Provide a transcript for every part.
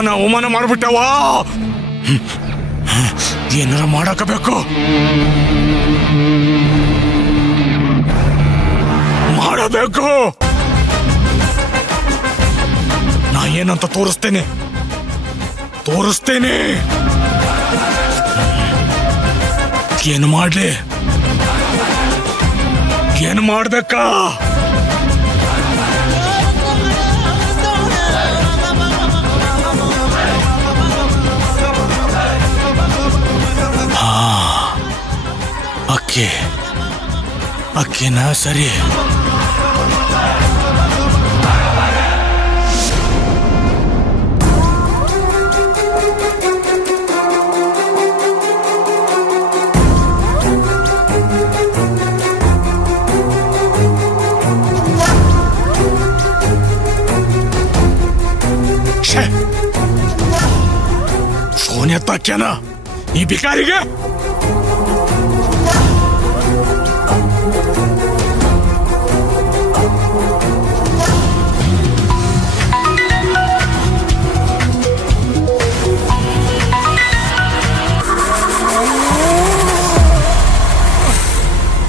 ಮಾನ ಅವಮಾನ ಮಾಡ್ಬಿಟ್ಟವ. ಏನಾರ ಮಾಡಬೇಕು, ಮಾಡಬೇಕು. ನಾ ಏನಂತ ತೋರಿಸ್ತೇನೆ. ಏನು ಮಾಡ್ಲಿ, ಏನು ಮಾಡ್ಬೇಕಾ? ಅಕ್ಕಿನ ಸರಿ. ಫೋನ್ ಎತ್ತಾಕ್ಯಾನ ಈ ಬಿಕಾರಿಗೆ.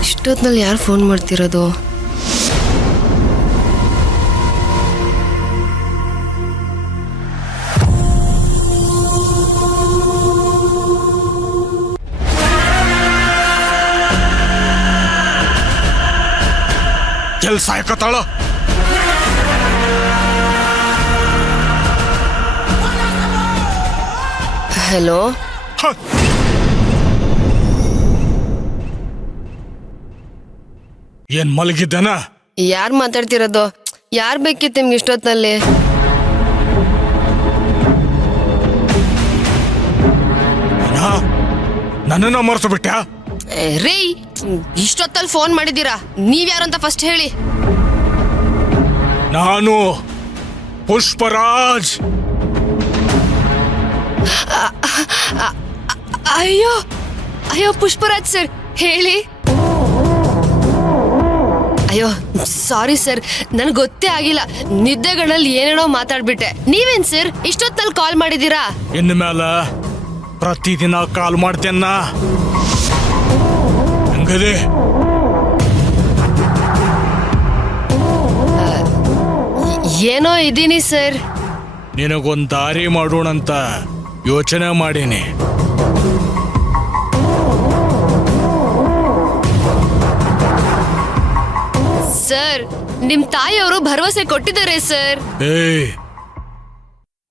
ಇಷ್ಟೊತ್ತಿನಲ್ಲಿ ಯಾರು ಫೋನ್ ಮಾಡ್ತಿರೋದು? ಕೆಲ್ಸ ಹಾಕತ್ತಾಳ. ಹಲೋ, ಏನ್ ಮಲಗಿದ್ದಾನ? ಯಾರು ಮಾತಾಡ್ತಿರೋದು? ಯಾರು ಬೇಕಿತ್ತು ನಿಮ್ಗೆ ಇಷ್ಟೊತ್ತಿನಲ್ಲಿ? ನನ್ನನ್ನ ಮರ್ತು ಬಿಟ್ಟ್ಯಾ? ರೀ, ಇಷ್ಟೊತ್ತಲ್ಲಿ ಫೋನ್ ಮಾಡಿದ್ದೀರಾ, ನೀವ್ಯಾರು ಅಂತ ಫಸ್ಟ್ ಹೇಳಿ. ನಾನು ಪುಷ್ಪರಾಜ್. ಅಯ್ಯೋ ಅಯ್ಯೋ ಪುಷ್ಪರಾಜ್ ಸರ್, ಹೇಳಿ. ಅಯ್ಯೋ ಸಾರಿ ಸರ್, ನನಗೆ ಗೊತ್ತೇ ಆಗಿಲ್ಲ. ನಿದ್ದೆಗಳಲ್ಲಿ ಏನೇನೋ ಮಾತಾಡ್ಬಿಟ್ಟೆ. ನೀವೇನ್ ಸರ್ ಇಷ್ಟೊತ್ತಲ್ಲಿ ಕಾಲ್ ಮಾಡಿದ್ದೀರಾ? ಇನ್ನು ಮೇಲೆ ಪ್ರತಿದಿನ ಕಾಲ್ ಮಾಡ್ತೇನ. ಹಂಗದೆ ಏನೋ ಇದ್ದೀನಿ ಸರ್. ನಿನಗೊಂದು ದಾರಿ ಮಾಡೋಣಂತ ಯೋಚನೆ ಮಾಡೀನಿ. ಸರ್, ನಿಮ್ ತಾಯಿಯವರು ಭರವಸೆ ಕೊಟ್ಟಿದ್ದಾರೆ ಸರ್.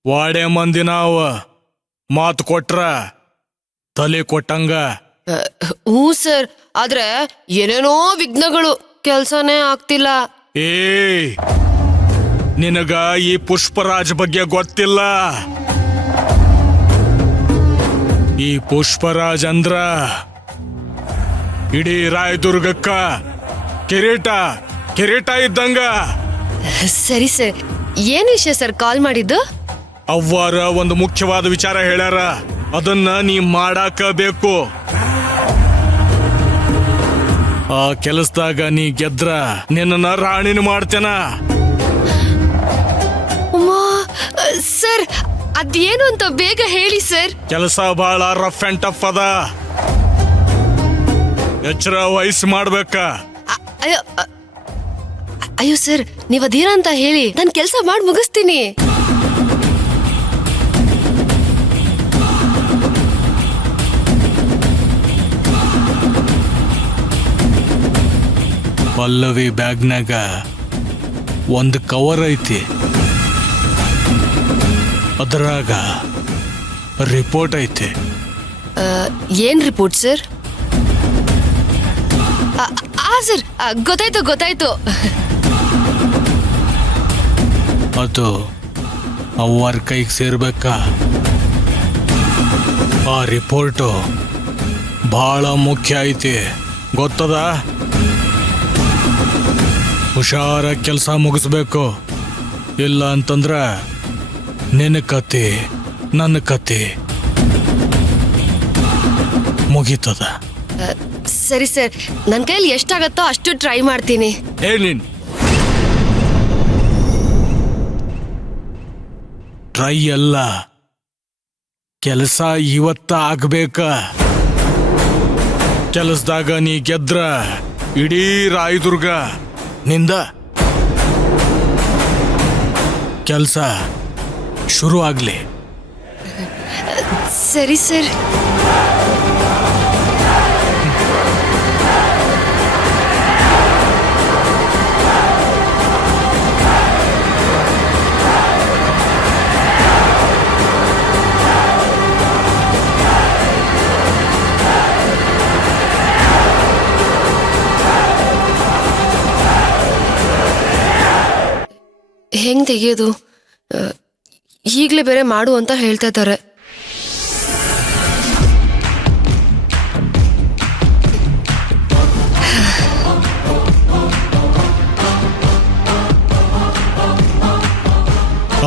ವಾಡೆ ಮಂದಿ ನಾವು ಮಾತು ಕೊಟ್ರ ತಲೆ ಕೊಟ್ಟಂಗ. ಹ್ಞೂ ಸರ್, ಆದ್ರೆ ಏನೇನೋ ವಿಘ್ನಗಳು, ಕೆಲ್ಸನೇ ಆಗ್ತಿಲ್ಲ. ನಿನಗ ಈ ಪುಷ್ಪರಾಜ್ ಬಗ್ಗೆ ಗೊತ್ತಿಲ್ಲ. ಈ ಪುಷ್ಪರಾಜ್ ಅಂದ್ರ ಇಡೀ ರಾಯದುರ್ಗಕ್ಕ ಕಿರೀಟ ಇದ್ದಂಗ. ಸರಿ ಸರ್, ಏನ್ ವಿಷಯ ಸರ್ ಕಾಲ್ ಮಾಡಿದ್ದು? ಅವ್ವಾರ ಒಂದು ಮುಖ್ಯವಾದ ವಿಚಾರ ಹೇಳ್ಯಾರ, ಅದನ್ನ ನೀ ಮಾಡಾಕ ಬೇಕು. ಆ ಕೆಲಸದಾಗ ನೀ ಗೆದ್ರ ನಿನ್ನ ರಾಣಿನ ಮಾಡ್ತೇನ. ಸರ್, ಅದೇನು ಅಂತ ಬೇಗ ಹೇಳಿ ಸರ್. ಕೆಲಸ ಬಹಳ ರಫ್ ಅಂಡ್ ಟಫ್ ಅದ, ಎಚ್ಚರ ವಯಸ್ಸು ಮಾಡ್ಬೇಕ. ಅಯ್ಯೋ ಸರ್, ನೀವ್ ಅದೇನಂತ ಹೇಳಿ, ನಾನು ಕೆಲಸ ಮಾಡಿ ಮುಗಿಸ್ತೀನಿ. ಪಲ್ಲವಿ ಬ್ಯಾಗ್ನಾಗ ಒಂದು ಕವರ್ ಐತಿ, ಅದರಾಗ ರಿಪೋರ್ಟ್ ಐತಿ. ಏನ್ ರಿಪೋರ್ಟ್ ಸರ್? ಸರ್, ಗೊತ್ತಾಯ್ತು. ಅದು ಅವ್ರ ಕೈಗೆ ಸೇರ್ಬೇಕಾ? ಆ ರಿಪೋರ್ಟು ಬಹಳ ಮುಖ್ಯ ಐತಿ, ಗೊತ್ತದ? ಹುಷಾರ ಕೆಲಸ ಮುಗಿಸ್ಬೇಕು, ಇಲ್ಲ ಅಂತಂದ್ರ ನಿನ್ನ ಕತೆ ನನ್ನ ಕತೆ ಮುಗೀತದ. ಸರಿ ಸರ್, ನನ್ನ ಕೈಯಲ್ಲಿ ಎಷ್ಟಾಗತ್ತೋ ಅಷ್ಟು ಟ್ರೈ ಮಾಡ್ತೀನಿ. ನೀನ್ ಟ್ರೈ ಅಲ್ಲ, ಕೆಲಸ ಇವತ್ತ ಆಗ್ಬೇಕ. ಕೆಲಸದಾಗ ನೀ ಗೆದ್ರ ಇಡೀ ರಾಯದುರ್ಗ ನಿಂದ. ಕೆಲಸ ಶುರು ಆಗ್ಲಿ. ಸರಿ ಸರ್. ಹೆಂಗ್ ತೆಗಿಯೋದು? ಈಗಲೇ ಬೇರೆ ಮಾಡು ಅಂತ ಹೇಳ್ತಾ ಇದ್ದಾರೆ.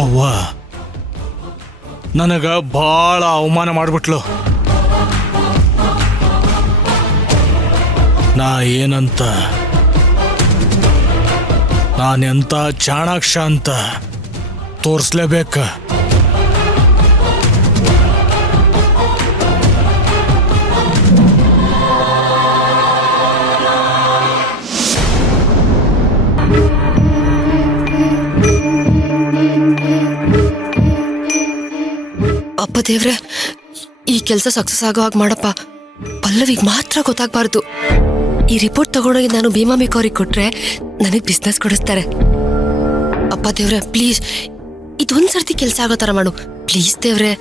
ಅವ್ವ ನನಗ ಭಾಳ ಅವಮಾನ ಮಾಡ್ಬಿಟ್ಲು. ನಾ ಏನಂತ, ನಾನೆಂತ ಚಾಣಾಕ್ಷ ಅಂತ ತೋರಿಸ್ಲೇಬೇಕ. ಅಪ್ಪ ದೇವ್ರೆ, ಈ ಕೆಲಸ ಸಕ್ಸಸ್ ಆಗೋ ಹಾಗೆ ಮಾಡಪ್ಪ. ಪಲ್ಲವಿಗೆ ಮಾತ್ರ ಗೊತ್ತಾಗಬಾರ್ದು. ಈ ರಿಪೋರ್ಟ್ ತಗೊಂಡೋಗಿ ನಾನು ಭೀಮಾಮಿಕ್ ಅವ್ರಿಗೆ ಕೊಟ್ರೆ ನನಗೆ ಬಿಸ್ನೆಸ್ ಕೊಡಿಸ್ತಾರೆ. ಅಪ್ಪ ದೇವ್ರೆ ಪ್ಲೀಸ್, ಇದೊಂದ್ಸರ್ತಿ ಕೆಲಸ ಆಗೋ ಥರ ಮಾಡು ಪ್ಲೀಸ್ ದೇವ್ರೆ.